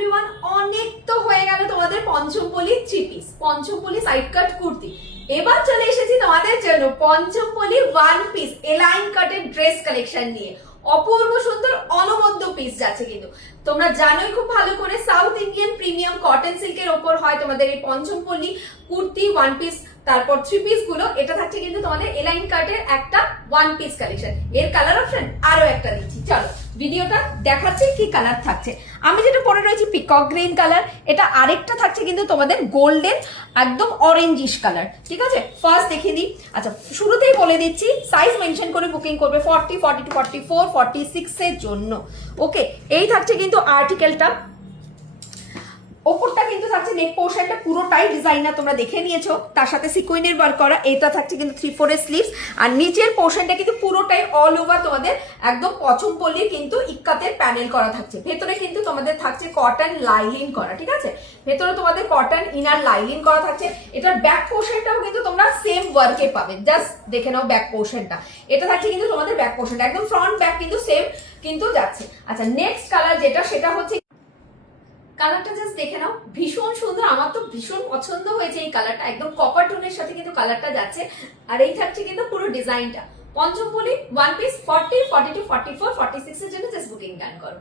Everyone, অনেক তো হয়ে গেল তোমাদের Panchampalli three piece, Panchampalli side cut kurti. এবার চলে এসেছি তোমাদের জন্য পঞ্চমপল্লী ওয়ান পিস এলাইন কাটের ড্রেস কালেকশন নিয়ে। অপূর্ব সুন্দর অনবদ্য পিস যাচ্ছে, কিন্তু তোমরা জানোই খুব ভালো করে সাউথ ইন্ডিয়ান প্রিমিয়াম কটন সিল্কের ওপর হয় তোমাদের এই পঞ্চমপল্লী কুর্তি ওয়ান পিস, তারপর থ্রি পিস গুলো। এটা থাকছে কিন্তু তোমাদের এলাইন কাটের একটা ওয়ান পিস কালেকশন। এর কালার অপশন আরো একটা দিচ্ছি, চলো ভিডিওটা দেখাচ্ছি কি কালার থাকছে। আমি যেটা পরে রয়েছি পিকক গ্রিন কালার, এটা আরেকটা থাকছে কিন্তু তোমাদের গোল্ডেন একদম অরেঞ্জিশ কালার। ঠিক আছে, ফার্স্ট দেখিয়ে দিই। আচ্ছা, শুরুতেই বলে দিচ্ছি সাইজ মেনশন করে বুকিং করবে 40, 42, 44, 46 এর জন্য। ওকে, এই থাকছে কিন্তু আর্টিকেলটা। ওপরটা কিন্তু থাকছে নেক পোর্শনটা পুরোটাই ডিজাইনার তোমরা দেখে নিয়েছো, তার সাথে সিকোয়েন্সের ওয়ার্ক করা। এটা থাকছে কিন্তু 3/4 স্লিভস, আর নিচের পোর্শনটা কিন্তু পুরোটাই অল ওভার তোমাদের একদম পঞ্চমপল্লীর কিন্তু ইক্কাতের প্যানেল করা থাকছে। ভেতরে কিন্তু তোমাদের থাকছে কটন লাইলিন করা। ঠিক আছে, ভেতরে তোমাদের কটন ইনার লাইলিন করা থাকছে। এটার ব্যাক পোর্শনটাও কিন্তু তোমরা সেম ওয়ার্কে পাবে, জাস্ট দেখে নাও ব্যাক পোর্শনটা। এটা থাকছে কিন্তু তোমাদের ব্যাক পোর্শনটা একদম ফ্রন্ট ব্যাক কিন্তু সেম কিন্তু যাচ্ছে। আচ্ছা, নেক্সট কালার যেটা, সেটা হচ্ছে কালারটা জাস্ট দেখে নাও, ভীষণ সুন্দর। আমার তো ভীষণ পছন্দ হয়েছে এই কালারটা, একদম কপার টোনের সাথে কিন্তু কালারটা যাচ্ছে। আর এই থাকছে কিন্তু পুরো ডিজাইনটা। পঞ্চমপল্লী ওয়ান পিস 40, 42, 44, 46 এর জন্য জাস্ট বুকিং ডান করো।